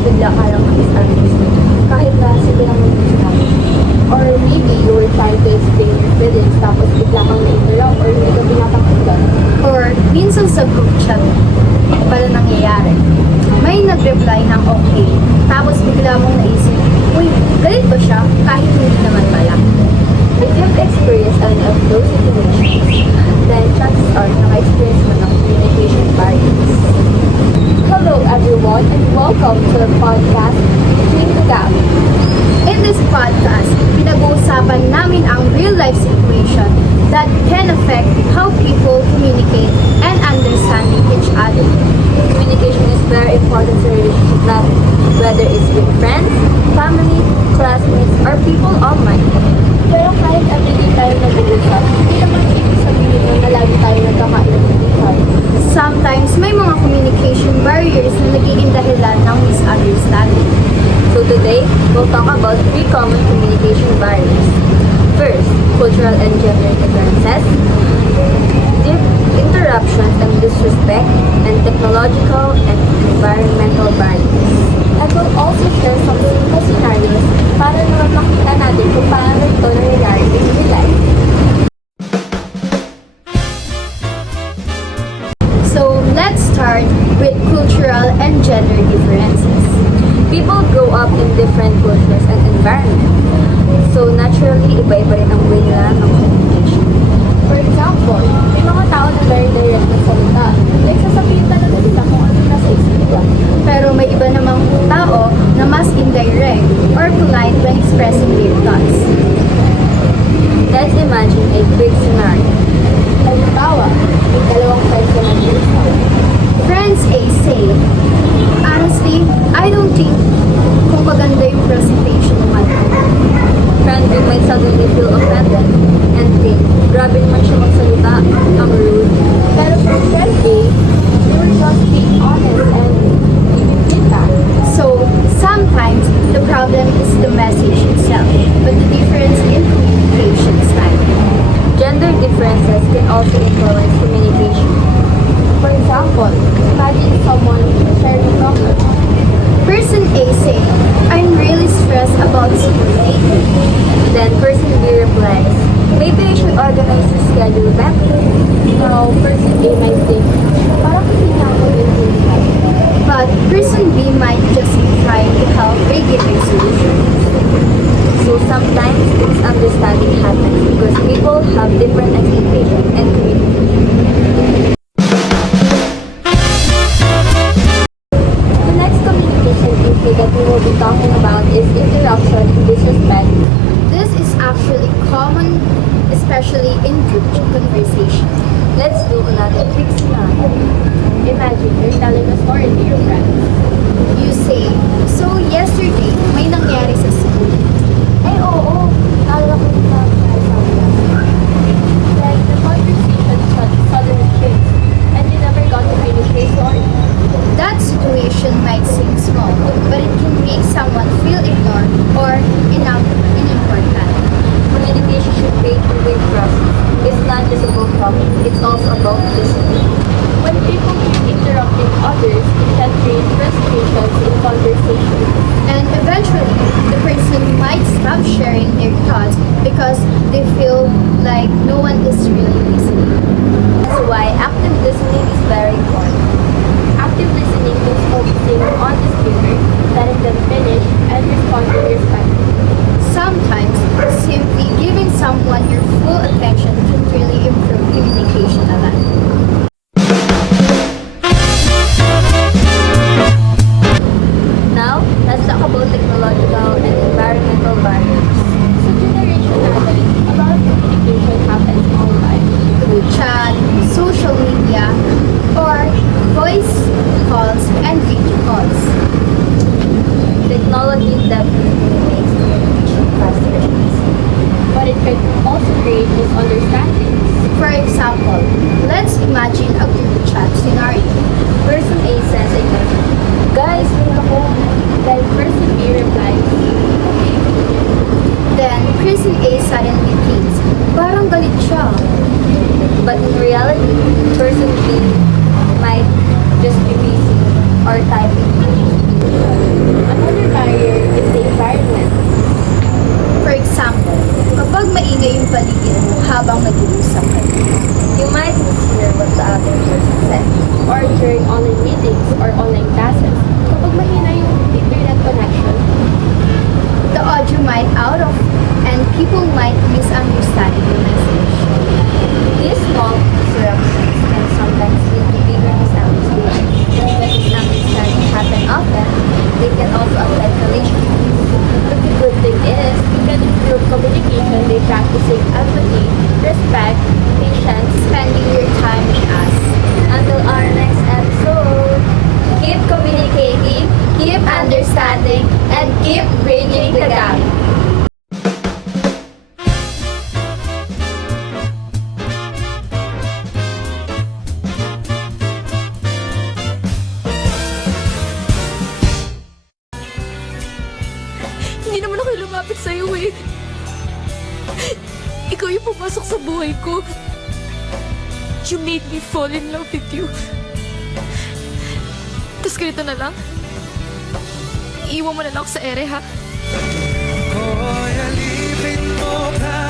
bigla ka lang misunderstood kahit na sige lang yung sinabi. Or maybe you were trying to explain your feelings tapos bigla kang na-interrupt or hindi ka pinapakinggan. Or minsan sa group chat pala nangyayari. May nag-reply ng okay, tapos bigla mong naisip, uy, galit ba siya? Kahit hindi naman pala. If you've experienced any of those situations, then chances are naka-experience mo ng communication barriers. Hello everyone and welcome to the podcast Between the Gap. In this podcast, pinag-uusapan namin ang real-life situation that can affect how people communicate and understanding each other. Communication is very important sa relationship natin, whether it's with friends, family, classmates, or people online. Pero kahit everyday tayo nag-uusap, hindi naman ibig sabihin na lagi tayo nagkakaintindihan. Sometimes may mga communication barriers na nagiging dahilan ng misunderstanding. So today, we'll talk about 3 common communication barriers. First, cultural and gender differences, deep interruptions and disrespect, and technological and environmental barriers. And we'll also share some simple scenarios para naman makita natin kung paano ito nangyayari in real life. So let's start with cultural and gender differences. People grow up in different cultures and environments. So naturally, iba-iba rin ang way nila ng communication. For example, may mga tao na very direct na salita. Like sasabihin talaga nila kung ano nasa isip nila. Pero may iba namang tao na mas indirect or polite when expressing their thoughts. Let's imagine a quick scenario. Halimbawa, may dalawang friends na nag-uusap. Friends A say, honestly, I don't think kung maganda yung presentation naman. Friend B might suddenly feel offended and think, grabe naman siya magsalita, ang rude. Pero for friend A, they were just being honest and giving feedback. So, sometimes the problem is the message itself, but the difference in communication style. Gender differences can also influence communication. For example, imagine someone sharing number. Person A say, I'm really stressed about school lately. Then person B replies, maybe I should organize your schedule better. Now, person A might think, parang hindi na ako intindihan. But person B might just be trying to help by giving solutions. So sometimes misunderstanding happens because people have different expectations and communication. The next communication issue that we will be talking about is interruption and disrespect. This is actually common, especially in group conversation. Let's do another quick scenario. Imagine you're telling a story to your friends. You say, so yesterday, may nangyari sa school. Ay, oo. Naalala ko yung nangyari sa akin. Like, the conversation suddenly changed and you never got to finish your story. That situation might seem small, but it can make someone feel ignored or unimportant. Communication should be a two-way process. It's not just about talking, it's also about listening. When people keep interrupting others, it can create frustrations in conversation. And eventually, the person might stop sharing their thoughts because they feel like no one is really listening. That's why active listening is very important. Active listening means focusing on the speaker, letting them finish, and responding respectfully. Sometimes, simply giving someone your full attention can really improve communication a lot. Now, let's talk about technological and environmental barriers. Sa generation natin, a lot of communication happens online. Through chat, social media, or voice calls and video calls. Technology definitely makes communication faster and easier, but it can also create misunderstandings. For example, let's imagine a group chat scenario. Person A sends a message, guys, meet ako. Then person B replies, okay. Then, person A suddenly thinks, parang galit siya. But in reality, person B might just be busy or typing. can also affect relationships. But the good thing is, you can improve communication by practicing empathy, respect, patience, spending your time with us. Until our next episode, keep communicating, keep understanding, and keep bridging the gap. Hindi naman ako lumapit sa'yo eh. Ikaw yung pumasok sa buhay ko. You made me fall in love with you. Tapos ganito na lang. Iiwan mo na lang ako sa ere, ha? Ko'y alipin mo ka